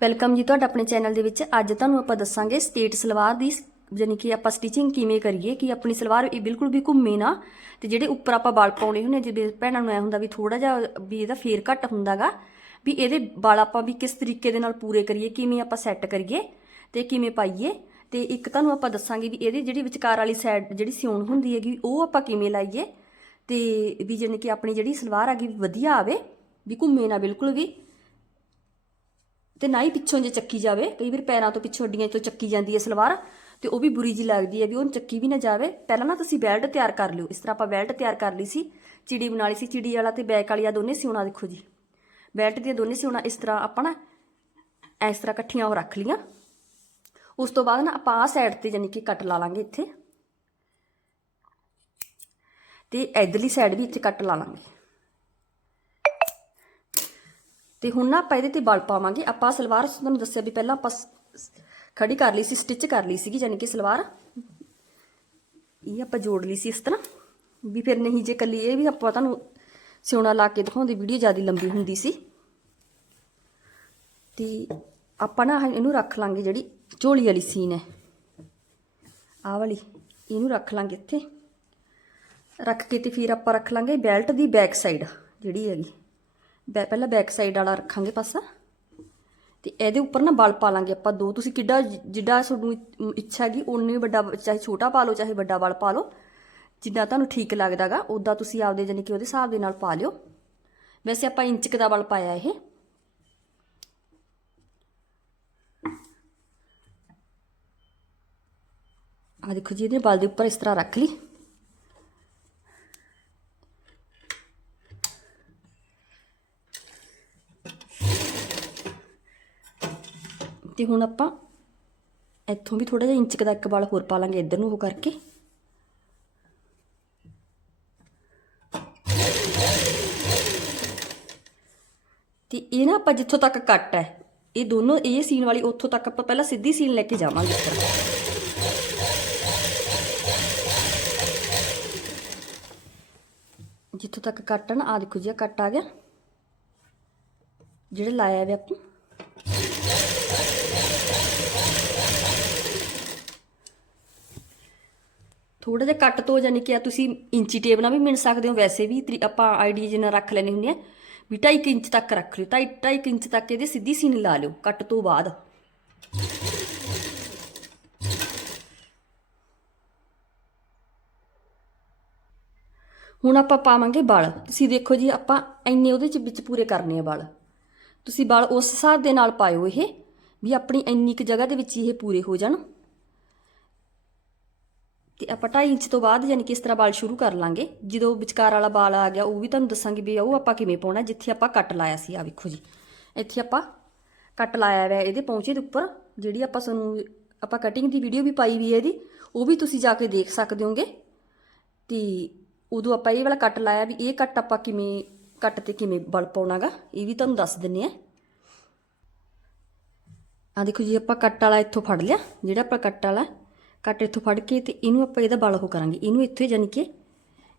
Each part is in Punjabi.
ਵੈਲਕਮ ਜੀ ਤੁਹਾਡਾ ਆਪਣੇ ਚੈਨਲ ਦੇ ਵਿੱਚ। ਅੱਜ ਤੁਹਾਨੂੰ ਆਪਾਂ ਦੱਸਾਂਗੇ ਸਟੇਟ ਸਲਵਾਰ ਦੀ ਯਾਨੀ ਕਿ ਆਪਾਂ ਸਟਿਚਿੰਗ ਕਿਵੇਂ ਕਰੀਏ, ਕਿ ਆਪਣੀ ਸਲਵਾਰ ਇਹ ਬਿਲਕੁਲ ਵੀ ਘੁੰਮੇ ਨਾ ਤੇ ਜਿਹੜੇ ਉੱਪਰ ਆਪਾਂ ਵਾਲ ਪਾਉਣੇ ਹੁੰਦੇ ਜਿਵੇਂ ਭੈਣਾਂ ਨੂੰ ਐ ਹੁੰਦਾ ਵੀ ਥੋੜਾ ਜਿਹਾ ਵੀ ਇਹਦਾ ਫੇਰ ਘੱਟ ਹੁੰਦਾਗਾ, ਵੀ ਇਹਦੇ ਵਾਲ ਆਪਾਂ ਵੀ ਕਿਸ ਤਰੀਕੇ ਦੇ ਨਾਲ ਪੂਰੇ ਕਰੀਏ, ਕਿਵੇਂ ਆਪਾਂ ਸੈੱਟ ਕਰੀਏ ਤੇ ਕਿਵੇਂ ਪਾਈਏ। ਤੇ ਇੱਕ ਤੁਹਾਨੂੰ ਆਪਾਂ ਦੱਸਾਂਗੇ ਵੀ ਇਹਦੇ ਜਿਹੜੀ ਵਿਚਕਾਰ ਵਾਲੀ ਸਾਈਡ ਜਿਹੜੀ ਸਿਉਣ ਹੁੰਦੀ ਹੈਗੀ, ਉਹ ਆਪਾਂ ਕਿਵੇਂ ਲਾਈਏ ਤੇ ਵੀ ਜਾਣੀ ਕਿ ਆਪਣੀ ਜਿਹੜੀ ਸਲਵਾਰ ਹੈਗੀ, ਵਧੀਆ ਆਵੇ, ਵੀ ਘੁੰਮੇ ਨਾ ਬਿਲਕੁਲ ਵੀ। ਤੇ ਨਾ ਹੀ ਪਿੱਛੋਂ ਜੇ ਚੱਕੀ ਜਾਵੇ, ਕਈ ਵਾਰ ਪੈਰਾਂ ਤੋਂ ਪਿੱਛੋਂ ਅੱਡੀਆਂ ਤੋਂ ਚੱਕੀ ਜਾਂਦੀ ਹੈ ਸਲਵਾਰ, ਤੇ ਉਹ ਵੀ ਬੁਰੀ ਜੀ ਲੱਗਦੀ ਹੈ ਵੀ ਉਹਨੂੰ ਚੱਕੀ ਵੀ ਨਾ ਜਾਵੇ। ਪਹਿਲਾਂ ਨਾ ਤੁਸੀਂ ਬੈਲਟ ਤਿਆਰ ਕਰ ਲਿਓ। ਇਸ ਤਰ੍ਹਾਂ ਆਪਾਂ ਬੈਲਟ ਤਿਆਰ ਕਰ ਲਈ ਸੀ, ਚਿੜੀ ਬਣਾ ਲਈ ਸੀ, ਚਿੜੀ ਵਾਲਾ ਤੇ ਬੈਕ ਵਾਲੀ ਆ ਦੋਨੇ ਸਿਉਣਾ ਦੇਖੋ ਜੀ। ਬੈਲਟ ਦੀਆਂ ਦੋਨੇ ਸਿਉਣਾ ਇਸ ਤਰ੍ਹਾਂ ਆਪਾਂ ਨਾ ਇਸ ਤਰ੍ਹਾਂ ਇਕੱਠੀਆਂ ਉਹ ਰੱਖ ਲੀਆਂ ਉਸ ਤੋਂ ਬਾਅਦ ਨਾ ਆਪਾਂ ਆਹ ਸਾਈਡ ਤੇ ਯਾਨੀ ਕਿ ਕੱਟ ਲਾ ਲਾਂਗੇ ਇੱਥੇ। ਤੇ ਇਧਰਲੀ ਸਾਈਡ ਵੀ ਇੱਥੇ ਕੱਟ ਲਾ ਲਾਂਗੇ। ਤੇ ਹੁਣ ਨਾ ਆਪਾਂ ਇਹਦੇ ਤੇ ਬਲ ਪਾਵਾਂਗੇ। ਆਪਾਂ ਸਲਵਾਰ ਤੁਹਾਨੂੰ ਦੱਸਿਆ ਵੀ ਪਹਿਲਾਂ ਆਪਾਂ ਸ- ਸ- ਖੜੀ ਕਰ ਲਈ ਸੀ ਸਟਿਚ ਕਰ ਲਈ ਸੀਗੀ ਯਾਨੀ ਕਿ ਸਲਵਾਰ। ਇਹ ਆਪਾਂ ਜੋੜ ਲਈ ਸੀ ਇਸ ਤਰ੍ਹਾਂ। ਵੀ ਫਿਰ ਨਹੀਂ ਜੇ ਕੱਲੀ ਇਹ ਵੀ ਆਪਾਂ ਤੁਹਾਨੂੰ ਸਿਉਣਾ ਲਾ ਕੇ ਦਿਖਾਉਂਦੀ, ਵੀਡੀਓ ਜ਼ਿਆਦਾ ਲੰਬੀ ਹੁੰਦੀ ਸੀ। ਤੇ ਆਪਾਂ ਨਾ ਇਹਨੂੰ ਰੱਖ ਲਾਂਗੇ ਜਿਹੜੀ ਝੋਲੀ ਵਾਲੀ ਸੀਨ ਹੈ। ਆਹ ਵਾਲੀ, ਇਹਨੂੰ ਰੱਖ ਲਾਂਗੇ ਇੱਥੇ। ਰੱਖ ਕੇ ਤੇ ਫਿਰ ਆਪਾਂ ਰੱਖ ਲਾਂਗੇ ਬੈਲਟ ਦੀ ਬੈਕ ਸਾਈਡ ਜਿਹੜੀ ਹੈਗੀ। ਪਹਿਲਾਂ ਬੈਕ ਸਾਈਡ ਵਾਲਾ ਰੱਖਾਂਗੇ ਪਾਸਾ। ਤੇ ਇਹਦੇ ਉੱਪਰ ਨਾ ਬਲ ਪਾ ਲਾਂਗੇ ਆਪਾਂ ਦੋ। ਤੁਸੀਂ ਕਿੱਡਾ ਜਿ- ਜਿੱਡਾ ਤੁਹਾਨੂੰ ਇੱਛਾ ਹੈਗੀ ਉਨੇ ਵੱਡਾ ਚਾਹੇ ਛੋਟਾ ਪਾ ਲਓ, ਚਾਹੇ ਵੱਡਾ ਬਲ ਪਾ ਲਓ। ਜਿੱਦਾਂ ਤੁਹਾਨੂੰ ਠੀਕ ਲੱਗਦਾਗਾ ਉਦਾਂ ਤੁਸੀਂ ਆਪਦੇ ਜਾਨੀ ਕਿ ਉਹਦੇ ਹਿਸਾਬ ਦੇ ਨਾਲ ਪਾ ਲਿਓ। ਵੈਸੇ ਆਪਾਂ ਇੰਚ ਦਾ ਬਲ ਪਾਇਆ ਇਹ। ਆ ਦੇਖੋ ਜੀ, ਇਹਦੇ ਬਲ ਦੇ ਉੱਪਰ ਇਸ ਤਰ੍ਹਾਂ ਰੱਖ ਲਈ। ਤੇ ਹੁਣ ਆਪਾਂ ਇੱਥੋਂ ਵੀ ਥੋੜਾ ਜਿਹਾ ਇੰਚ ਦਾ ਇੱਕ ਵਾਲ ਹੋਰ ਪਾ ਲਾਂਗੇ ਇੱਧਰ ਨੂੰ ਉਹ ਕਰਕੇ। ਤੇ ਇਹ ਨਾ ਆਪਾਂ ਜਿੱਥੋਂ ਤੱਕ ਕੱਟ ਹੈ, ਇਹ ਦੋਨੋਂ ਇਹ ਸੀਨ ਵਾਲੀ ਉੱਥੋਂ ਤੱਕ ਆਪਾਂ ਪਹਿਲਾਂ ਸਿੱਧੀ ਸੀਨ ਲੈ ਕੇ ਜਾਵਾਂਗੇ ਇਸ ਤਰ੍ਹਾਂ ਜਿੱਥੋਂ ਤੱਕ ਕੱਟ ਆ ਨਾ ਆ ਦੇਖੋ ਜੀ ਆ ਕੱਟ ਆ ਗਿਆ। ਜਿਹੜੇ ਲਾਇਆ ਵੇ ਆਪਾਂ। ਥੋੜਾ ਜਿਹਾ ਕੱਟ ਤੋਂ ਯਾਨੀ ਕਿ ਆ ਤੁਸੀਂ ਇੰਚੀ ਟੇਪ ਨਾਲ ਵੀ ਮਿਣ ਸਕਦੇ ਹੋ। ਵੈਸੇ ਵੀ ਤਰੀ- ਆਪਾਂ ਆਈਡੀਆ ਜਿੰਨਾ ਰੱਖ ਲੈਣੇ ਹੁੰਦੇ ਆ ਵੀ 2.5 ਇੰਚ ਤੱਕ ਰੱਖ ਲਿਓ। 2.5 ਇੰਚ ਤੱਕ ਇਹਦੇ ਸਿੱਧੀ ਸੀਨ ਲਾ ਲਿਓ ਕੱਟ ਤੋਂ ਬਾਅਦ। ਹੁਣ ਆਪਾਂ ਪਾਵਾਂਗੇ ਬਲ। ਤੁਸੀਂ ਦੇਖੋ ਜੀ, ਆਪਾਂ ਇੰਨੇ ਉਹਦੇ ਚ ਵਿੱਚ ਪੂਰੇ ਕਰਨੇ ਆ ਬਲ। ਤੁਸੀਂ ਬਲ ਉਸ ਹਿਸਾਬ ਦੇ ਨਾਲ ਪਾਇਓ ਇਹ ਵੀ ਆਪਣੀ ਇੰਨੀ ਕੁ ਜਗ੍ਹਾ ਦੇ ਵਿੱਚ ਇਹ ਪੂਰੇ ਹੋ ਜਾਣ। ਤੇ ਆਪਾਂ 2.5 ਇੰਚ ਤੋਂ ਬਾਅਦ ਯਾਨੀ ਕਿ ਇਸ ਤਰ੍ਹਾਂ ਵਾਲ ਸ਼ੁਰੂ ਕਰ ਲਾਂਗੇ। ਜਦੋਂ ਵਿਚਕਾਰ ਵਾਲਾ ਵਾਲ ਆ ਗਿਆ, ਉਹ ਵੀ ਤੁਹਾਨੂੰ ਦੱਸਾਂਗੇ ਵੀ ਉਹ ਆਪਾਂ ਕਿਵੇਂ ਪਾਉਣਾ, ਜਿੱਥੇ ਆਪਾਂ ਕੱਟ ਲਾਇਆ ਸੀ ਆ ਵੇਖੋ ਜੀ। ਇੱਥੇ ਆਪਾਂ ਕੱਟ ਲਾਇਆ ਹੋਇਆ ਇਹਦੇ ਪਹੁੰਚੇ ਦੇ ਉੱਪਰ, ਜਿਹੜੀ ਆਪਾਂ ਤੁਹਾਨੂੰ ਆਪਾਂ ਕਟਿੰਗ ਦੀ ਵੀਡੀਓ ਵੀ ਪਾਈ ਵੀ ਹੈ ਇਹਦੀ, ਉਹ ਵੀ ਤੁਸੀਂ ਜਾ ਕੇ ਦੇਖ ਸਕਦੇ ਹੋਗੇ। ਤੇ ਉਦੋਂ ਆਪਾਂ ਇਹ ਵਾਲਾ ਕੱਟ ਲਾਇਆ ਵੀ ਇਹ ਕੱਟ ਆਪਾਂ ਕਿਵੇਂ, ਕੱਟ ਤੇ ਕਿਵੇਂ ਬਲ ਪਾਉਣਾਗਾ, ਇਹ ਵੀ ਤੁਹਾਨੂੰ ਦੱਸ ਦਿੰਨੇ ਆ। ਆ ਦੇਖੋ ਜੀ, ਆਪਾਂ ਕੱਟ ਵਾਲਾ ਇੱਥੋਂ ਫੜ ਲਿਆ, ਜਿਹੜਾ ਆਪਾਂ ਕੱਟ ਵਾਲਾ ਕੱਟ ਇੱਥੋਂ ਫੜ ਕੇ ਤੇ ਇਹਨੂੰ ਆਪਾਂ ਇਹਦਾ ਬਲ ਉਹ ਕਰਾਂਗੇ ਇਹਨੂੰ ਇੱਥੇ ਯਾਨੀ ਕਿ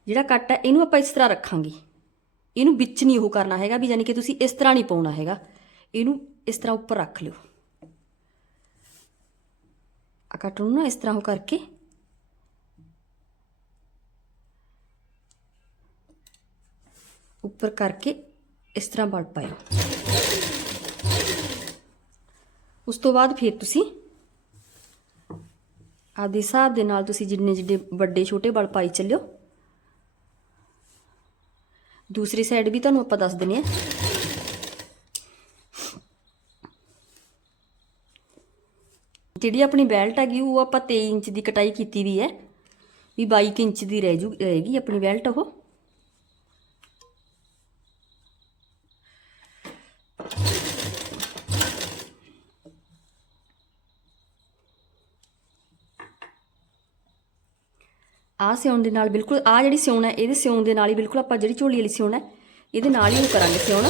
ਜਿਹੜਾ ਕੱਟ ਹੈ ਇਹਨੂੰ ਆਪਾਂ ਇਸ ਤਰ੍ਹਾਂ ਰੱਖਾਂਗੇ ਇਹਨੂੰ ਵਿੱਚ ਨਹੀਂ ਉਹ ਕਰਨਾ ਹੈਗਾ ਵੀ ਯਾਨੀ ਕਿ ਤੁਸੀਂ ਇਸ ਤਰ੍ਹਾਂ ਨਹੀਂ ਪਾਉਣਾ ਹੈਗਾ ਇਹਨੂੰ ਇਸ ਤਰ੍ਹਾਂ ਉੱਪਰ ਰੱਖ ਲਿਓ ਆ ਕੱਟ ਨੂੰ ਨਾ ਇਸ ਤਰ੍ਹਾਂ ਉਹ ਕਰਕੇ ਉੱਪਰ ਕਰਕੇ ਇਸ ਤਰ੍ਹਾਂ ਬਲ ਪਾਇਓ ਉਸ ਤੋਂ ਬਾਅਦ ਫਿਰ ਤੁਸੀਂ ਆਪਦੇ ਹਿਸਾਬ ਦੇ ਨਾਲ ਤੁਸੀਂ ਜਿੰਨੇ ਜਿੰਨੇ ਵੱਡੇ ਛੋਟੇ ਬਲ ਪਾਈ ਚੱਲਿਓ। ਦੂਸਰੀ ਸਾਈਡ ਵੀ ਤੁਹਾਨੂੰ ਆਪਾਂ ਦੱਸ ਦਿੰਨੇ ਆ। ਜਿਹੜੀ ਆਪਣੀ ਬੈਲਟ ਹੈਗੀ, ਉਹ ਆਪਾਂ 23 ਇੰਚ ਦੀ ਕਟਾਈ ਕੀਤੀ ਵੀ ਹੈ। ਵੀ 22 ਕੁ ਇੰਚ ਦੀ ਰਹਿ ਜੂ, ਰਹੇਗੀ ਆਪਣੀ ਬੈਲਟ ਉਹ। ਆਹ ਸਿਉਣ ਦੇ ਨਾਲ ਬਿਲਕੁਲ ਆਹ ਜਿਹੜੀ ਸਿਉਣ ਹੈ, ਇਹਦੇ ਸਿਉਣ ਦੇ ਨਾਲ ਹੀ ਬਿਲਕੁਲ ਆਪਾਂ ਜਿਹੜੀ ਝੋਲੀ ਵਾਲੀ ਸਿਉਣ ਹੈ, ਇਹਦੇ ਨਾਲ ਹੀ ਉਹ ਕਰਾਂਗੇ ਸਿਉਣ।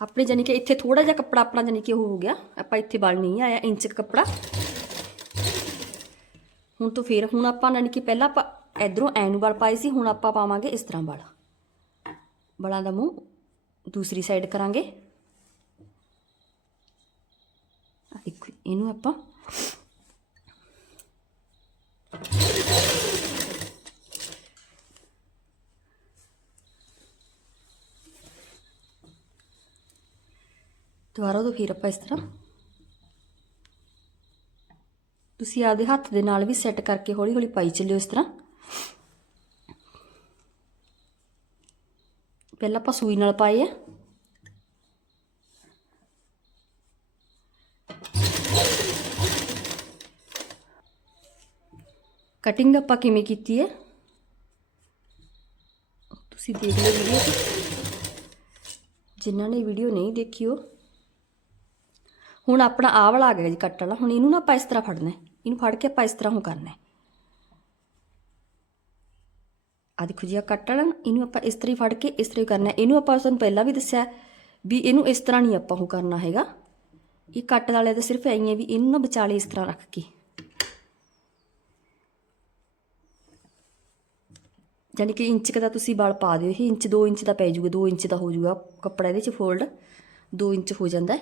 ਆਪਣੇ ਜਾਨੀ ਕਿ ਇੱਥੇ ਥੋੜਾ ਜਿਹਾ ਕੱਪੜਾ ਆਪਣਾ ਜਾਨੀ ਕਿ ਉਹ ਹੋ ਗਿਆ, ਆਪਾਂ ਇੱਥੇ ਬਲ ਨਹੀਂ ਆਇਆ, ਇੰਚ ਕੱਪੜਾ। ਹੁਣ ਤੋਂ ਫੇਰ, ਹੁਣ ਆਪਾਂ ਜਾਨੀ ਕਿ ਪਹਿਲਾਂ ਆਪਾਂ ਇਧਰੋਂ ਐ ਨੂੰ ਬਲ ਪਾਈ ਸੀ, ਹੁਣ ਆਪਾਂ ਪਾਵਾਂਗੇ ਇਸ ਤਰ੍ਹਾਂ ਬਲ ਬਲਾਂ ਦਾ ਮੂੰਹ ਦੂਸਰੀ ਸਾਈਡ ਕਰਾਂਗੇ। ਆ ਦੇਖੋ, ਇਹਨੂੰ ਆਪਾਂ ਦੁਬਾਰਾ ਤੋਂ ਫਿਰ ਆਪਾਂ ਇਸ ਤਰ੍ਹਾਂ? ਤੁਸੀਂ ਆਪਦੇ ਹੱਥ ਦੇ ਨਾਲ ਵੀ ਸੈੱਟ ਕਰਕੇ ਹੌਲੀ ਹੌਲੀ ਪਾਈ ਚੱਲਿਓ ਇਸ ਤਰ੍ਹਾਂ। ਪਹਿਲਾਂ ਆਪਾਂ ਸੂਈ ਨਾਲ ਪਾਏ ਆ। ਕਟਿੰਗ ਆਪਾਂ ਕਿਵੇਂ ਕੀਤੀ ਹੈ? ਤੁਸੀਂ ਦੇਖ ਲਓ ਵੀਡੀਓ ਜਿਨ੍ਹਾਂ ਨੇ ਵੀਡੀਓ ਨਹੀਂ ਦੇਖੀ ਉਹ। ਹੁਣ ਆਪਣਾ ਆਹ ਵਾਲਾ ਆ ਗਿਆ ਜੀ ਕੱਟ ਵਾਲਾ। ਹੁਣ ਇਹਨੂੰ ਨਾ ਆਪਾਂ ਇਸ ਤਰ੍ਹਾਂ ਫੜਨਾ ਹੈ। ਇਹਨੂੰ ਫੜ ਕੇ ਆਪਾਂ ਇਸ ਤਰ੍ਹਾਂ ਹੋ ਕਰਨਾ ਹੈ। ਆ ਦੇਖੋ ਜੀ ਆ ਕੱਟ ਵਾਲਾ ਇਹਨੂੰ ਆਪਾਂ ਇਸ ਤਰ੍ਹਾਂ ਹੀ ਫੜ ਕੇ ਇਸ ਤਰ੍ਹਾਂ ਹੀ ਕਰਨਾ ਹੈ। ਇਹਨੂੰ ਆਪਾਂ ਤੁਹਾਨੂੰ ਪਹਿਲਾਂ ਵੀ ਦੱਸਿਆ ਵੀ ਇਹਨੂੰ ਇਸ ਤਰ੍ਹਾਂ ਨਹੀਂ ਆਪਾਂ ਉਹ ਕਰਨਾ ਹੈਗਾ। ਇਹ ਕੱਟ ਵਾਲੇ ਤਾਂ ਸਿਰਫ ਐਂ ਹੀ ਹੈ ਵੀ ਇਹਨੂੰ ਨਾ ਵਿਚਾਲੇ ਇਸ ਤਰ੍ਹਾਂ ਰੱਖ ਕੇ। ਯਾਨੀ ਕਿ ਇੰਚ ਕੁ ਦਾ ਤੁਸੀਂ ਬਲ ਪਾ ਦਿਓ। ਇਹ ਇੰਚ 2 ਇੰਚ ਦਾ ਪੈ ਜਾਊਗਾ 2 ਇੰਚ ਦਾ ਹੋ ਜਾਊਗਾ। ਕੱਪੜਾ ਇਹਦੇ ਚ ਫੋਲਡ 2 ਇੰਚ ਹੋ ਜਾਂਦਾ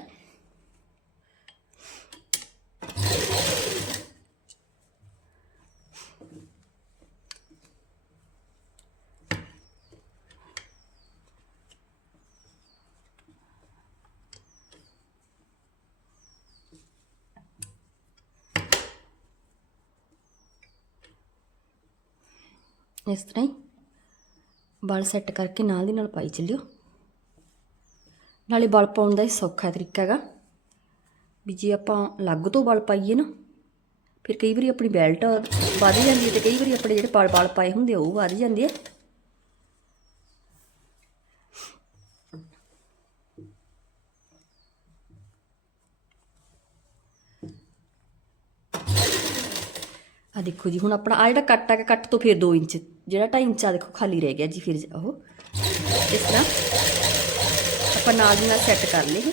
ਇਸ ਤਰ੍ਹਾਂ ਹੀ ਬਲ ਸੈੱਟ ਕਰਕੇ ਨਾਲ ਦੀ ਨਾਲ ਪਾਈ ਚੱਲਿਓ। ਨਾਲੇ ਬਲ ਪਾਉਣ ਦਾ ਇਹ ਸੌਖਾ ਤਰੀਕਾ ਹੈਗਾ ਵੀ ਜੇ ਆਪਾਂ ਲੱਗ ਤੋਂ ਬਲ ਪਾਈਏ ਨਾ, ਫਿਰ ਕਈ ਵਾਰੀ ਆਪਣੀ ਬੈਲਟ ਵੱਧ ਜਾਂਦੀ ਹੈ ਤੇ ਕਈ ਵਾਰੀ ਆਪਣੇ ਜਿਹੜੇ ਬਲ ਬਲ ਪਾਏ ਹੁੰਦੇ ਆ, ਉਹ ਵੱਧ ਜਾਂਦੇ ਆ। ਆ ਦੇਖੋ ਜੀ, ਹੁਣ ਆਪਣਾ ਆ ਜਿਹੜਾ ਕੱਟ ਆ ਕੇ ਕੱਟ ਤੋਂ ਫਿਰ 2 ਇੰਚ, ਜਿਹੜਾ 2.5 ਇੰਚ ਆ ਦੇਖੋ ਖਾਲੀ ਰਹਿ ਗਿਆ ਜੀ ਫਿਰ ਉਹ। ਇਸ ਤਰ੍ਹਾਂ ਆਪਾਂ ਨਾਲ ਦੀ ਨਾਲ ਸੈੱਟ ਕਰ ਲਈਏ।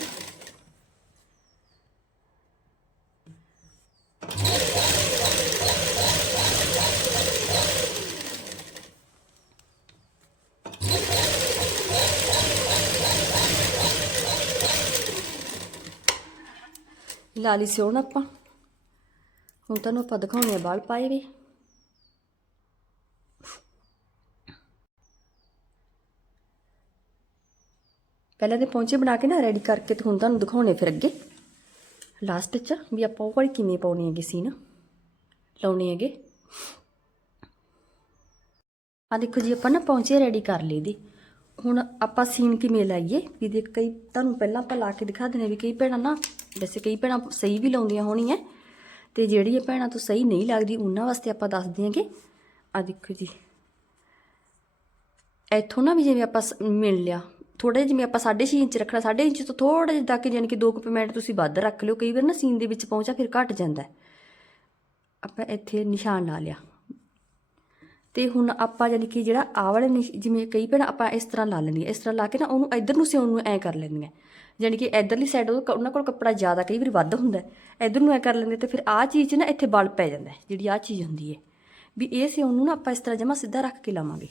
ਲਾ ਲਈ ਸਿਉਣ ਆਪਾਂ। ਹੁਣ ਤੁਹਾਨੂੰ ਆਪਾਂ ਦਿਖਾਉਣੇ ਆ ਵਾਲ ਪਾਏ ਵੇ। ਪਹਿਲਾਂ ਤੇ ਪੌਂਚੇ ਬਣਾ ਕੇ ਨਾ ਰੈਡੀ ਕਰਕੇ ਤੇ ਹੁਣ ਤੁਹਾਨੂੰ ਦਿਖਾਉਣੇ ਫਿਰ ਅੱਗੇ। ਲਾਸਟ 'ਚ ਵੀ ਆਪਾਂ ਉਹ ਵਾਲੀ ਕਿਵੇਂ ਪਾਉਣੀ ਹੈਗੀ ਸੀਨ ਨਾ, ਲਾਉਣੀ ਹੈਗੇ। ਆ ਦੇਖੋ ਜੀ, ਆਪਾਂ ਨਾ ਪੌਂਚੇ ਰੈਡੀ ਕਰ ਲਈ ਦੀ ਹੁਣ ਆਪਾਂ ਸੀਨ ਕਿਵੇਂ ਲਾਈਏ? ਵੀ ਦੇ ਕਈ ਤੁਹਾਨੂੰ ਪਹਿਲਾਂ ਆਪਾਂ ਲਾ ਕੇ ਦਿਖਾ ਦਿੰਦੇ ਵੀ ਕਈ ਭੈਣਾਂ ਨਾ, ਵੈਸੇ ਕਈ ਭੈਣਾਂ ਸਹੀ ਵੀ ਲਾਉਂਦੀਆਂ ਹੋਣੀਆਂ। ਤੇ ਜਿਹੜੀ ਇਹ ਭੈਣਾਂ ਤੋਂ ਸਹੀ ਨਹੀਂ ਲੱਗਦੀ, ਉਹਨਾਂ ਵਾਸਤੇ ਆਪਾਂ ਦੱਸ ਦਿਆਂਗੇ। ਆ ਦੇਖੋ ਜੀ। ਇੱਥੋਂ ਨਾ ਵੀ ਜਿਵੇਂ ਆਪਾਂ ਸ- ਮਿਲ ਲਿਆ। ਥੋੜਾ ਜਿਵੇਂ ਆਪਾਂ 6.5 ਇੰਚ ਰੱਖਣਾ 6.5 ਇੰਚ ਤੋਂ ਥੋੜਾ ਜਿਹਾ ਤੱਕ ਯਾਨੀ ਕਿ 2 ਮਿੰਟ ਤੁਸੀਂ ਵੱਧ ਰੱਖ ਲਿਓ। ਕਈ ਵਾਰ ਨਾ ਸੀਨ ਦੇ ਵਿੱਚ ਪਹੁੰਚਾ, ਫਿਰ ਘਟ ਜਾਂਦਾ ਆਪਾਂ ਇੱਥੇ ਨਿਸ਼ਾਨ ਲਾ ਲਿਆ। ਤੇ ਹੁਣ ਆਪਾਂ ਯਾਨੀ ਕਿ ਜਿਹੜਾ ਆਹ ਵਾਲੇ ਨਿਸ਼- ਜਿਵੇਂ ਕਈ ਭੈਣਾਂ ਆਪਾਂ ਇਸ ਤਰ੍ਹਾਂ ਲਾ ਲੈਂਦੀਆਂ। ਇਸ ਤਰ੍ਹਾਂ ਲਾ ਕੇ ਨਾ ਉਹਨੂੰ ਇੱਧਰ ਨੂੰ ਸਿਉਣ ਨੂੰ ਐ ਕਰ ਲੈਂਦੀਆਂ। ਯਾਨੀ ਕਿ ਇੱਧਰਲੀ ਸਾਈਡ ਉਹਨਾਂ ਕੋਲ ਕੱਪੜਾ ਜ਼ਿਆਦਾ ਕਈ ਵਾਰੀ ਵੱਧ ਹੁੰਦਾ ਹੈ। ਇੱਧਰ ਨੂੰ ਐ ਕਰ ਲੈਂਦੇ ਤੇ ਫਿਰ ਆਹ ਚੀਜ਼ 'ਚ ਨਾ ਇੱਥੇ ਬਲ ਪੈ ਜਾਂਦਾ ਜਿਹੜੀ ਆਹ ਚੀਜ਼ ਹੁੰਦੀ ਹੈ। ਵੀ ਇਹ ਸਿਉਣ ਨੂੰ ਨਾ ਆਪਾਂ ਇਸ ਤਰ੍ਹਾਂ ਜਮਾ ਸਿੱਧਾ ਰੱਖ ਕੇ ਲਾਵਾਂਗੇ।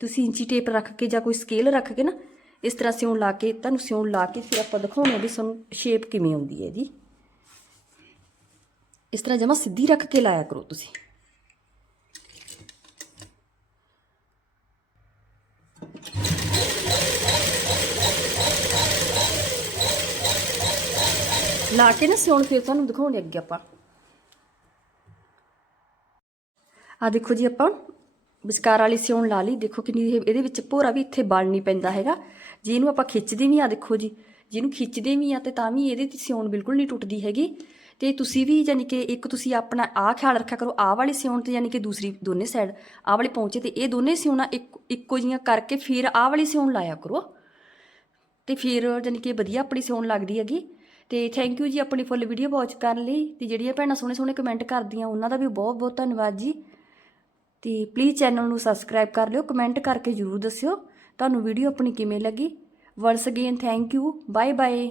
ਤੁਸੀਂ ਇੰਚੀ ਟੇਪ ਰੱਖ ਕੇ ਜਾਂ ਕੋਈ ਸਕੇਲ ਰੱਖ ਕੇ ਨਾ, ਇਸ ਤਰ੍ਹਾਂ ਸਿਉਣ ਲਾ ਕੇ, ਤੁਹਾਨੂੰ ਸਿਉਣ ਲਾ ਕੇ ਫਿਰ ਆਪਾਂ ਦਿਖਾਉਣੇ ਵੀ ਸਾਨੂੰ ਸ਼ੇਪ ਕਿਵੇਂ ਆਉਂਦੀ ਹੈ ਜੀ ਇਸ ਤਰ੍ਹਾਂ ਜਮਾ ਸਿੱਧੀ ਰੱਖ ਕੇ ਲਾਇਆ ਕਰੋ ਤੁਸੀਂ। ਲਾ ਕੇ ਨਾ ਸਿਉਣ, ਫਿਰ ਤੁਹਾਨੂੰ ਦਿਖਾਉਣੇ ਅੱਗੇ ਆਪਾਂ। ਆ ਦੇਖੋ ਜੀ ਆਪਾਂ, ਵਿਚਕਾਰ ਵਾਲੀ ਸਿਉਣ ਲਾ ਲਈ। ਦੇਖੋ ਕਿੰਨੀ ਇਹਦੇ ਵਿੱਚ ਭੋਰਾ ਵੀ ਇੱਥੇ ਬਲ ਨਹੀਂ ਪੈਂਦਾ ਹੈਗਾ। ਜੇ ਇਹਨੂੰ ਆਪਾਂ ਖਿੱਚਦੇ ਵੀ ਆ, ਦੇਖੋ ਜੀ। ਜਿਹਨੂੰ ਖਿੱਚਦੇ ਵੀ ਆ, ਤੇ ਤਾਂ ਵੀ ਇਹਦੇ ਤੇ ਸਿਉਣ ਬਿਲਕੁਲ ਨਹੀਂ ਟੁੱਟਦੀ ਹੈਗੀ। ਤੇ ਤੁਸੀਂ ਵੀ ਯਾਨੀ ਕਿ ਇੱਕ ਤੁਸੀਂ ਆਪਣਾ ਆਹ ਖਿਆਲ ਰੱਖਿਆ ਕਰੋ, ਆਹ ਵਾਲੀ ਸਿਉਣ ਤੇ ਯਾਨੀ ਕਿ ਦੂਸਰੀ ਦੋਨੇ ਸਾਈਡ ਆਹ ਵਾਲੀ ਪਹੁੰਚੇ ਤੇ ਇਹ ਦੋਨੇ ਸਿਉਣਾ ਇੱਕ, ਇੱਕੋ ਜੀਆਂ ਕਰਕੇ ਫਿਰ ਆਹ ਵਾਲੀ ਸਿਉਣ ਲਾਇਆ ਕਰੋ। ਤੇ ਫਿਰ ਯਾਨੀ ਕਿ ਵਧੀਆ ਆਪਣੀ ਸਿਉਣ ਲੱਗਦੀ ਹੈਗੀ। ਤੇ ਥੈਂਕ ਯੂ ਜੀ ਆਪਣੀ ਫੁੱਲ ਵੀਡੀਓ ਵਾਚ ਕਰਨ ਲਈ ਤੇ ਜਿਹੜੀਆਂ ਭੈਣਾਂ ਸੋਹਣੇ ਸੋਹਣੇ ਕਮੈਂਟ ਕਰਦੀਆਂ, ਉਹਨਾਂ ਦਾ ਵੀ ਬਹੁਤ ਬਹੁਤ ਧੰਨਵਾਦ ਜੀ। ਤੇ ਪਲੀਜ਼ ਚੈਨਲ ਨੂੰ ਸਬਸਕ੍ਰਾਈਬ ਕਰ ਲਿਓ ਕਮੈਂਟ ਕਰਕੇ ਜਰੂਰ ਦੱਸਿਓ ਤੁਹਾਨੂੰ ਵੀਡੀਓ ਆਪਣੀ ਕਿਵੇਂ ਲੱਗੀ। Once again thank you bye bye